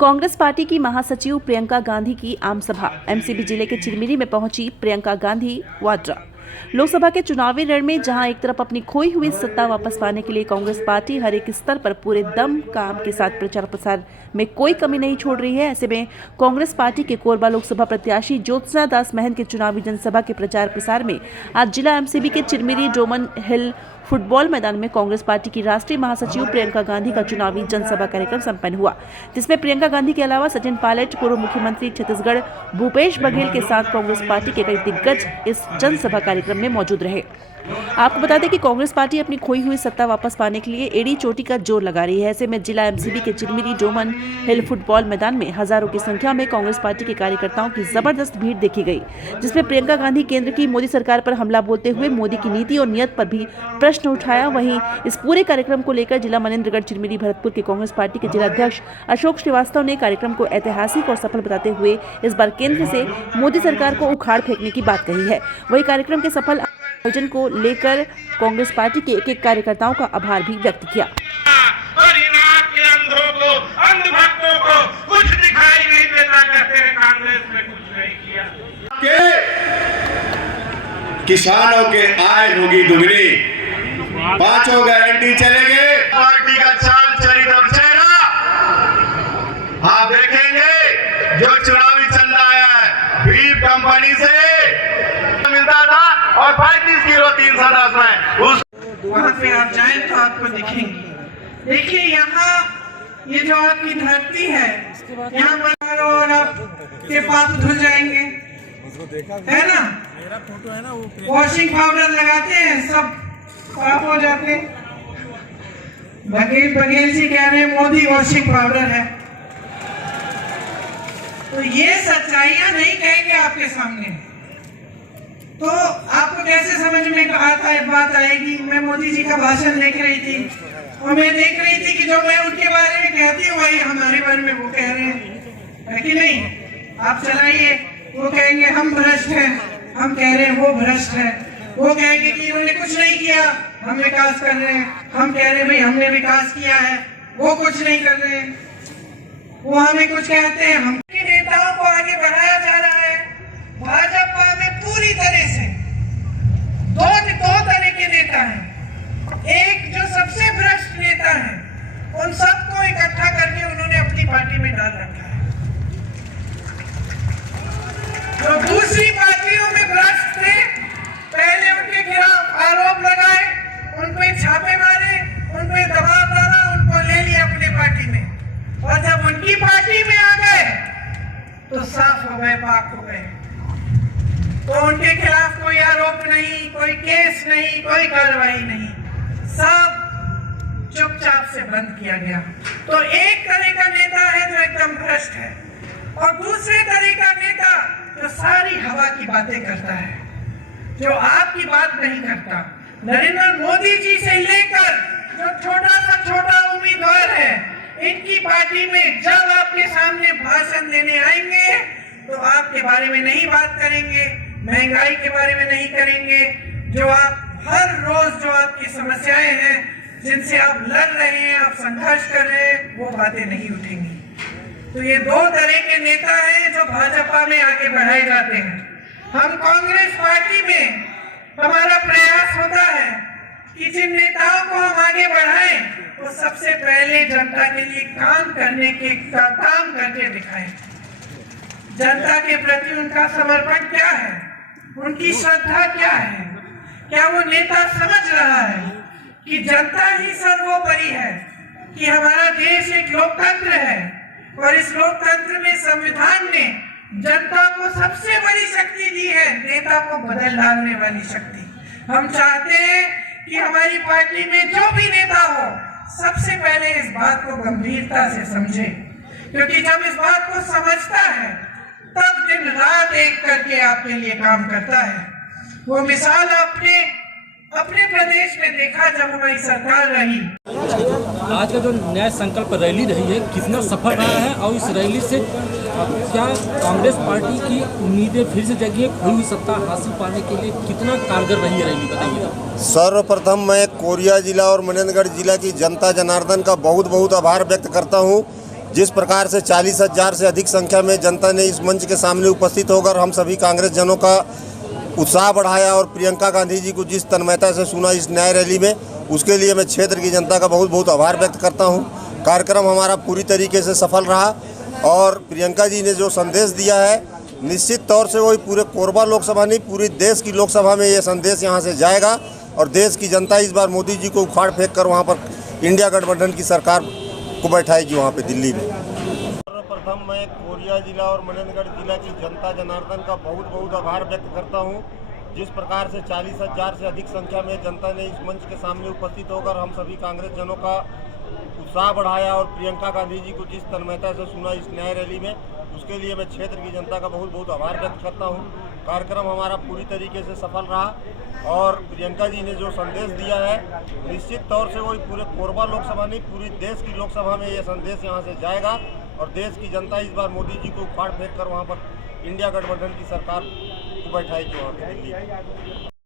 Congress party की महासचिव प्रियंका गांधी की आम सभा। एमसीबी जिले के चिरमिरी में पहुंची प्रियंका गांधी वाड्रा। लोकसभा के चुनावी रण में जहां एक तरफ अपनी खोई हुई सत्ता वापस पाने के लिए कांग्रेस पार्टी हर एक स्तर पर पूरे दम काम के साथ प्रचार प्रसार में कोई कमी नहीं छोड़ रही है, ऐसे में कांग्रेस पार्टी के कोरबा लोकसभा प्रत्याशी ज्योत्सना दास महंत के चुनावी जनसभा के प्रचार प्रसार में आज जिला एमसीबी के चिरमिरी डोमन हिल फुटबॉल मैदान में कांग्रेस पार्टी की राष्ट्रीय महासचिव प्रियंका गांधी का चुनावी जनसभा कार्यक्रम संपन्न हुआ, जिसमें प्रियंका गांधी के अलावा सचिन पायलट, पूर्व मुख्यमंत्री छत्तीसगढ़ भूपेश बघेल के साथ कांग्रेस पार्टी के कई दिग्गज इस जनसभा कार्यक्रम में मौजूद रहे। आपको बता दें कि कांग्रेस पार्टी अपनी खोई हुई सत्ता वापस पाने के लिए एड़ी चोटी का जोर लगा रही है। ऐसे में जिला एमसीबी के चिरमिरी डोमन हिल फुटबॉल मैदान में हजारों की संख्या में कांग्रेस पार्टी के कार्यकर्ताओं की जबरदस्त भीड़ देखी गई, जिसमें प्रियंका गांधी केंद्र की मोदी सरकार पर हमला बोलते हुए मोदी की नीति और नियत पर भी प्रश्न उठाया। वहीं इस पूरे कार्यक्रम को लेकर जिला मनेन्द्रगढ़ चिरमिरी भरतपुर के कांग्रेस पार्टी के जिलाध्यक्ष अशोक श्रीवास्तव ने कार्यक्रम को ऐतिहासिक और सफल बताते हुए इस बार केंद्र से मोदी सरकार को उखाड़ फेंकने की बात कही है। वही कार्यक्रम के सफल आयोजन को लेकर कांग्रेस पार्टी के एक आकार्यकर्ताओं का आभार भी व्यक्त किया। और इनाम के अंधों को, अंधभक्तों को कुछ दिखाई नहीं देता, कहते हैं कांग्रेस ने कुछ नहीं किया। किसानों के आय होगी दुगनी, पांचों गारंटी चलेंगे। पार्टी का चाल चरित्र और चेहरा आप देखेंगे। जो चुनावी चंदा आया है भीम कंपनी से मिलता था और 35 किलो 310 में, उस वहाँ पे आप जाएं तो आपको दिखेंगे। देखिए यहाँ ये जो आपकी धरती है, यहाँ पर और आपके पाप धुल जाएंगे, है ना। वॉशिंग पाउडर लगाते हैं, सब साफ हो जाते हैं। बघेल जी कह रहे हैं मोदी वॉशिंग पाउडर है, तो ये सच्चाइयां नहीं कहेंगे आपके सामने तो आपको कैसे समझ में बात आएगी। मैं मोदी जी का भाषण देख रही थी और मैं देख रही थी कि जो मैं उनके बारे में कहती हूँ वही हमारे बारे में वो कह रहे हैं, है कि नहीं। आप चलाइए, वो कहेंगे हम भ्रष्ट हैं, हम कह रहे हैं वो भ्रष्ट है। वो कहेंगे कि इन्होंने कुछ नहीं किया, हम विकास कर रहे हैं, हम कह रहे हैं भाई हमने विकास किया है, वो कुछ नहीं कर रहे हैं। वो हमें कुछ कहते हैं, हम नेताओं को आगे बढ़ाया जा रहा है। भाजपा में पूरी तरह से दो तरह के नेता हैं। एक जो सबसे भ्रष्ट नेता है, उन सबको इकट्ठा करके उन्होंने अपनी पार्टी में डाल रखा है। जो दूसरी पार्टियों में भ्रष्ट थे, पहले उनके खिलाफ आरोप लगाए, उन पे छापे मारे, उन पे दबाव डाला, उनको ले लिया अपनी पार्टी में, और जब उनकी पार्टी में आ गए तो साफ हो गए, पाक हो गए। तो उनके खिलाफ कोई आरोप नहीं, कोई केस नहीं, कोई कार्रवाई नहीं, सब चुपचाप से बंद किया गया। तो एक तरह का नेता है जो एकदम भ्रष्ट है, और दूसरे तरह का नेता जो सारी हवा की बातें करता है, जो आपकी बात नहीं करता। नरेंद्र मोदी जी से लेकर जो छोटा उम्मीदवार है, इनकी पार्टी में जब आपके सामने भाषण देने आएंगे तो आपके बारे में नहीं बात करेंगे, महंगाई के बारे में नहीं करेंगे, जो आप हर रोज जो आपकी समस्याएं हैं, जिनसे आप लड़ रहे हैं, आप संघर्ष कर रहे हैं, वो बातें नहीं उठेंगी। तो ये दो तरह के नेता हैं जो भाजपा में आगे बढ़ाए जाते हैं। हम कांग्रेस पार्टी में हमारा प्रयास होता है कि जिन नेताओं को हम आगे बढ़ाएं, वो सबसे पहले जनता के लिए काम करके दिखाएं। जनता के प्रति उनका समर्पण क्या है, उनकी श्रद्धा क्या है, क्या वो नेता समझ रहा है कि जनता ही सर्वोपरि है, कि हमारा देश एक लोकतंत्र है और इस लोकतंत्र में संविधान ने जनता को सबसे बड़ी शक्ति दी है, नेता को बदल डालने वाली शक्ति। हम चाहते हैं कि हमारी पार्टी में जो भी नेता हो, सबसे पहले इस बात को गंभीरता से समझे, क्योंकि जब इस बात को समझता है तब दिन रात एक करके आपके लिए काम करता है। वो मिसाल अपने प्रदेश में देखा जब हमारी सरकार रही। आज का जो न्याय संकल्प रैली रही है, कितना सफल रहा है, और इस रैली से क्या कांग्रेस पार्टी की उम्मीदें फिर से जगी है, खोई हुई सत्ता हासिल पाने के लिए कितना कारगर रही है रैली, बताइए। सर्वप्रथम मैं कोरिया जिला और मनेन्द्रगढ़ जिला की जनता जनार्दन का बहुत बहुत आभार व्यक्त करता हूं जिस प्रकार से 40,000 से अधिक संख्या में जनता ने इस मंच के सामने उपस्थित होकर हम सभी कांग्रेस जनों का उत्साह बढ़ाया और प्रियंका गांधी जी को जिस तन्मयता से सुना इस न्याय रैली में, उसके लिए मैं क्षेत्र की जनता का बहुत बहुत आभार व्यक्त करता हूं। कार्यक्रम हमारा पूरी तरीके से सफल रहा और प्रियंका जी ने जो संदेश दिया है, निश्चित तौर से वही पूरे कोरबा लोकसभा नहीं, पूरी देश की लोकसभा में ये संदेश यहाँ से जाएगा और देश की जनता इस बार मोदी जी को उखाड़ फेंक कर वहाँ पर इंडिया गठबंधन की सरकार को बैठाएगी वहाँ पे दिल्ली में। सर्वप्रथम मैं कोरिया जिला और मनेंद्रगढ़ जिला की जनता जनार्दन का बहुत बहुत आभार व्यक्त करता हूँ। जिस प्रकार से 40,000 से अधिक संख्या में जनता ने इस मंच के सामने उपस्थित होकर हम सभी कांग्रेस जनों का उत्साह बढ़ाया और प्रियंका गांधी जी को जिस तन्मयता से सुना इस न्याय रैली में, उसके लिए मैं क्षेत्र की जनता का बहुत बहुत आभार व्यक्त करता हूं। कार्यक्रम हमारा पूरी तरीके से सफल रहा और प्रियंका जी ने जो संदेश दिया है, निश्चित तौर से वही पूरे कोरबा लोकसभा नहीं, पूरी देश की लोकसभा में ये संदेश यहाँ से जाएगा और देश की जनता इस बार मोदी जी को उखाड़ फेंक कर वहाँ पर इंडिया गठबंधन की सरकार को बैठाएगी वहाँ पर दिल्ली।